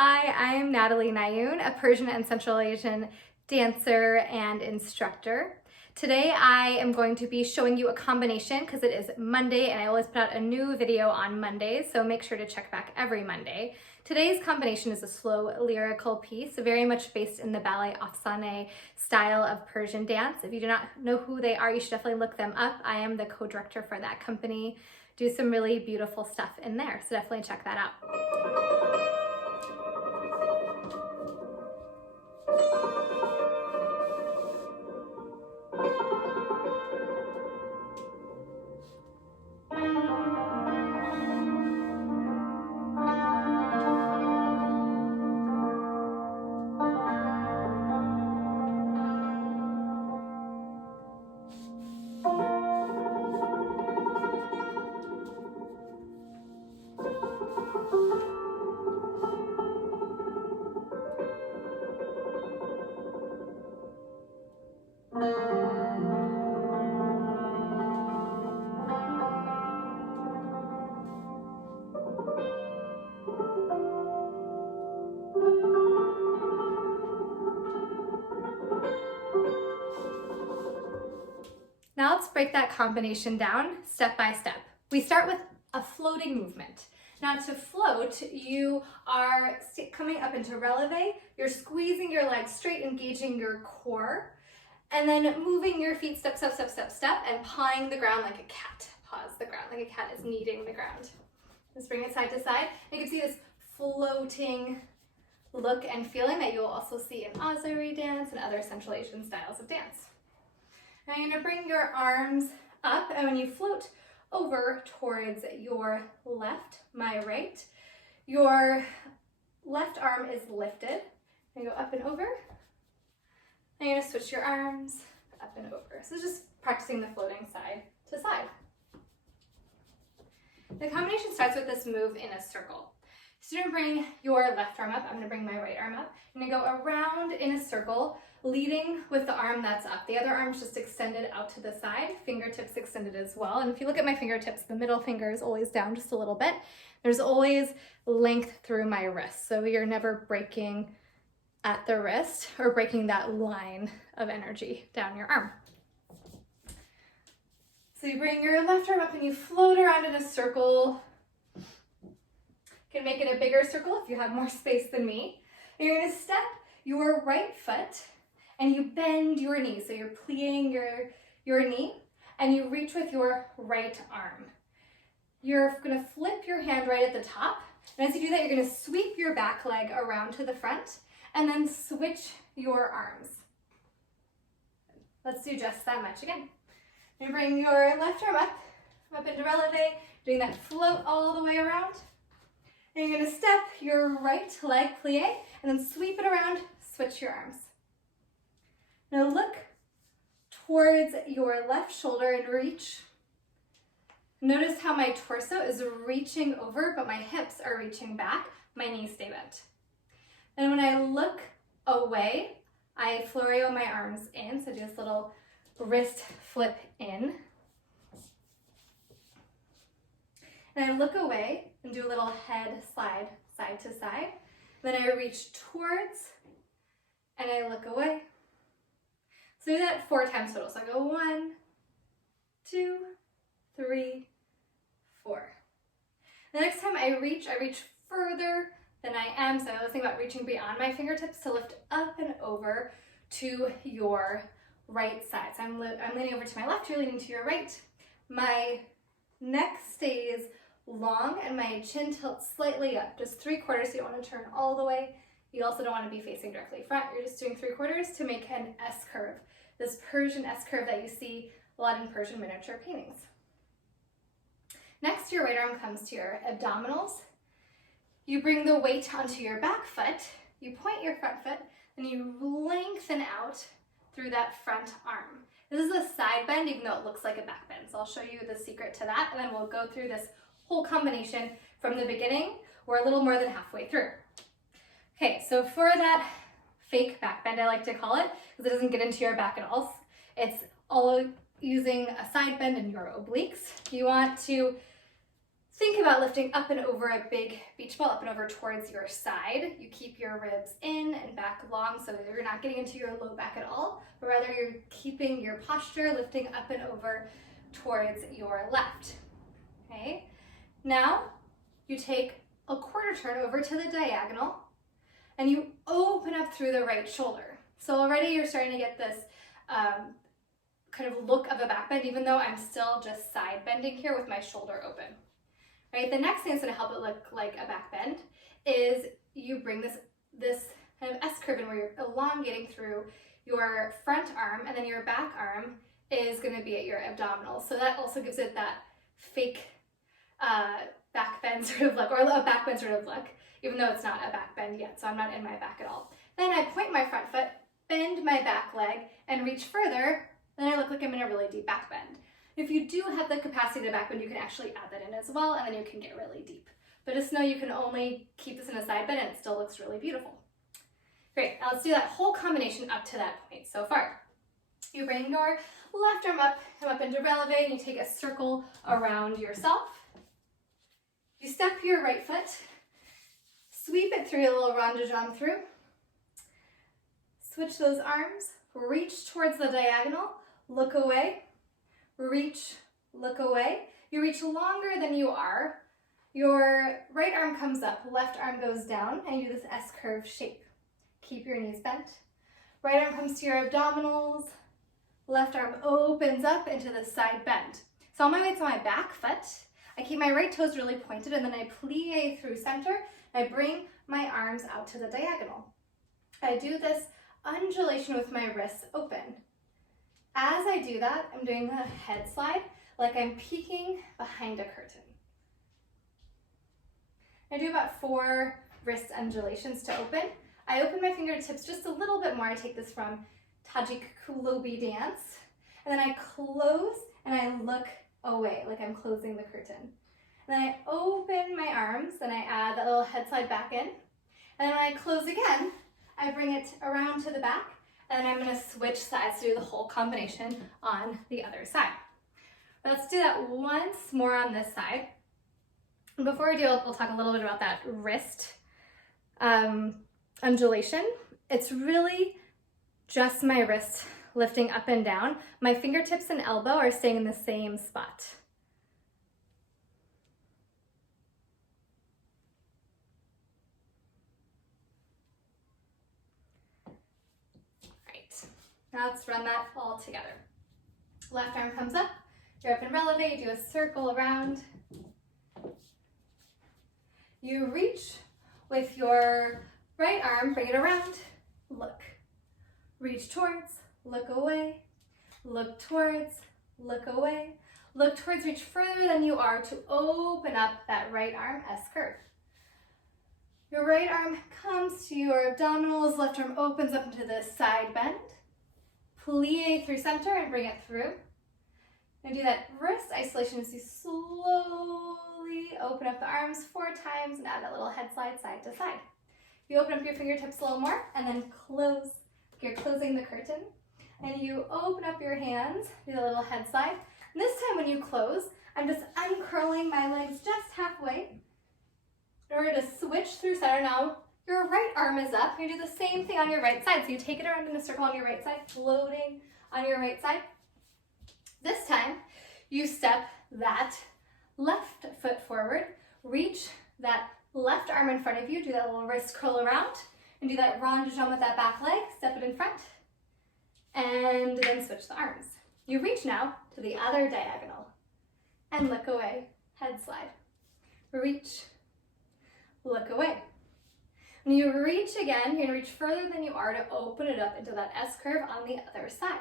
Hi, I'm Natalie Nayun, a Persian and Central Asian dancer and instructor. Today I am going to be showing you a combination because it is Monday and I always put out a new video on Mondays, so make sure to check back every Monday. Today's combination is a slow lyrical piece, very much based in the Ballet Afsaneh style of Persian dance. If you do not know who they are, you should definitely look them up. I am the co-director for that company. Do some really beautiful stuff in there, so definitely check that out. Now let's break that combination down step by step. We start with a floating movement. Now to float, you are coming up into releve, you're squeezing your legs straight, engaging your core, and then moving your feet step, step, step, step, step, and pawing the ground like a cat. Paws the ground like a cat is kneading the ground. Just bring it side to side. You can see this floating look and feeling that you'll also see in Ghadiri dance and other Central Asian styles of dance. Now you're going to bring your arms up, and when you float over towards your left, my right, your left arm is lifted. And go up and over. And you're going to switch your arms up and over. So just practicing the floating side to side. The combination starts with this move in a circle. So you're going to bring your left arm up. I'm going to bring my right arm up. I'm going to go around in a circle, leading with the arm that's up. The other arm's just extended out to the side, fingertips extended as well. And if you look at my fingertips, the middle finger is always down just a little bit. There's always length through my wrist, so you're never breaking at the wrist or breaking that line of energy down your arm. So you bring your left arm up and you float around in a circle. You can make it a bigger circle if you have more space than me. And you're going to step your right foot and you bend your knee. So you're plieing your knee and you reach with your right arm. You're going to flip your hand right at the top. And as you do that, you're going to sweep your back leg around to the front and then switch your arms. Let's do just that much again. You bring your left arm up into releve, doing that float all the way around. And you're going to step your right leg plie and then sweep it around, switch your arms. Now look towards your left shoulder and reach. Notice how my torso is reaching over, but my hips are reaching back. My knees stay bent. And when I look away, I florio my arms in. So do this little wrist flip in. And I look away and do a little head slide side to side. Then I reach towards and I look away. So do that 4 times total. So I go 1, 2, 3, 4. The next time I reach further than I am. So I was thinking about reaching beyond my fingertips to lift up and over to your right side. So I'm leaning over to my left, you're leaning to your right. My neck stays long and my chin tilts slightly up, just 3/4, so you don't want to turn all the way. You also don't want to be facing directly front. You're just doing 3/4 to make an S curve, this Persian S curve that you see a lot in Persian miniature paintings. Next, your right arm comes to your abdominals. You bring the weight onto your back foot, you point your front foot, and you lengthen out through that front arm. This is a side bend, even though it looks like a back bend. So I'll show you the secret to that, and then we'll go through this whole combination from the beginning. We're a little more than halfway through. Okay, so for that fake back bend, I like to call it, because it doesn't get into your back at all. It's all using a side bend in your obliques. You want to Think about lifting up and over a big beach ball, up and over towards your side. You keep your ribs in and back long so that you're not getting into your low back at all, but rather you're keeping your posture, lifting up and over towards your left. Okay? Now you take a quarter turn over to the diagonal and you open up through the right shoulder. So already you're starting to get this kind of look of a back bend, even though I'm still just side bending here with my shoulder open. Right? The next thing that's going to help it look like a back bend is you bring this kind of S curve in where you're elongating through your front arm, and then your back arm is going to be at your abdominals. So that also gives it that fake back bend sort of look, or a back bend sort of look, even though it's not a back bend yet, so I'm not in my back at all. Then I point my front foot, bend my back leg, and reach further, then I look like I'm in a really deep back bend. If you do have the capacity to back bend, you can actually add that in as well, and then you can get really deep. But just know you can only keep this in a side bend and it still looks really beautiful. Great, now let's do that whole combination up to that point so far. You bring your left arm up, come up into releve, and you take a circle around yourself. You step your right foot, sweep it through, a little rond de jambe through. Switch those arms, reach towards the diagonal, look away, reach, look away. You reach longer than you are. Your right arm comes up, left arm goes down, and you do this S-curve shape. Keep your knees bent. Right arm comes to your abdominals, left arm opens up into the side bend. So on my way to my back foot, I keep my right toes really pointed, and then I plie through center, and I bring my arms out to the diagonal. I do this undulation with my wrists open. As I do that, I'm doing the head slide like I'm peeking behind a curtain. I do about 4 wrist undulations to open. I open my fingertips just a little bit more. I take this from Tajik Kulobi dance. And then I close and I look away like I'm closing the curtain. And then I open my arms and I add that little head slide back in. And then when I close again, I bring it around to the back, and then I'm going to switch sides to do the whole combination on the other side. Let's do that once more on this side. And before we do, we'll talk a little bit about that wrist undulation. It's really just my wrist lifting up and down. My fingertips and elbow are staying in the same spot. Now let's run that all together. Left arm comes up, you're up in releve, you do a circle around. You reach with your right arm, bring it around, look. Reach towards, look away, look towards, look away. Look towards, reach further than you are to open up that right arm S-curve. Your right arm comes to your abdominals, left arm opens up into the side bend. Plie through center and bring it through. And do that wrist isolation as you slowly open up the arms 4 times and add that little head slide side to side. You open up your fingertips a little more and then close. You're closing the curtain. And you open up your hands, do the little head slide. And this time when you close, I'm just uncurling my legs just halfway in order to switch through center. Now your right arm is up. You do the same thing on your right side. So you take it around in a circle on your right side, floating on your right side. This time, you step that left foot forward, reach that left arm in front of you, do that little wrist curl around, and do that rond de jambe with that back leg, step it in front, and then switch the arms. You reach now to the other diagonal, and look away, head slide. Reach, look away. When you reach again, you're gonna reach further than you are to open it up into that S-curve on the other side.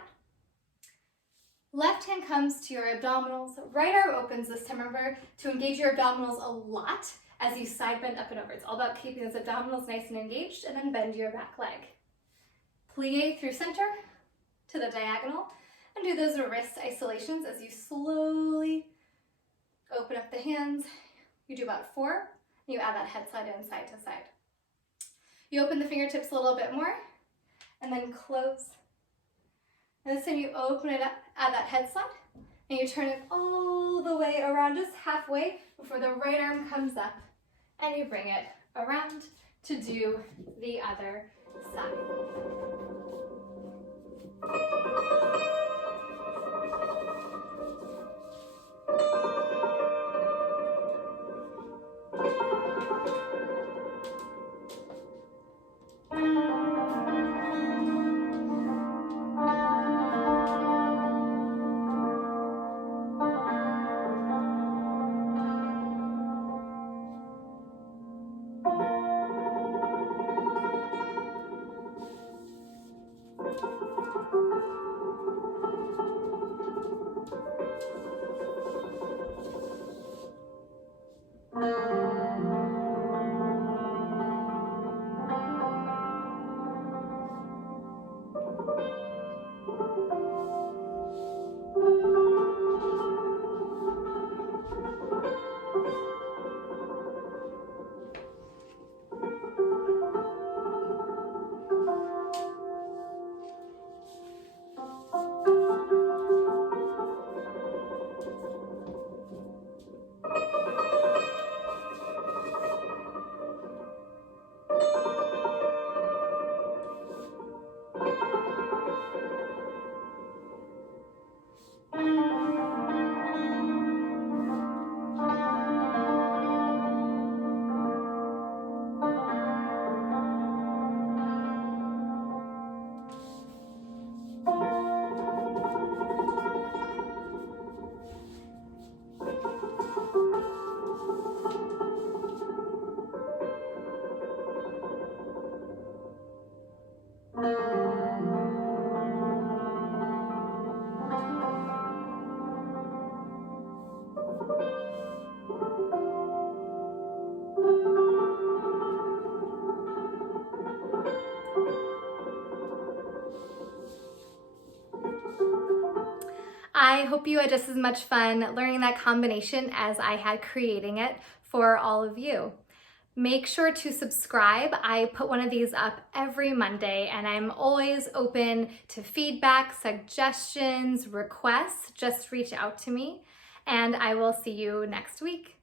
Left hand comes to your abdominals, right arm opens this time. Remember to engage your abdominals a lot as you side bend up and over. It's all about keeping those abdominals nice and engaged, and then bend your back leg. Plie through center to the diagonal, and do those wrist isolations as you slowly open up the hands. You do about 4, and you add that head slide in side to side. You open the fingertips a little bit more, and then close. And this time you open it up, add that head slide, And you turn it all the way around, just halfway before the right arm comes up, and you bring it around to do the other side. I hope you had just as much fun learning that combination as I had creating it for all of you. Make sure to subscribe. I put one of these up every Monday, and I'm always open to feedback, suggestions, requests. Just reach out to me, and I will see you next week.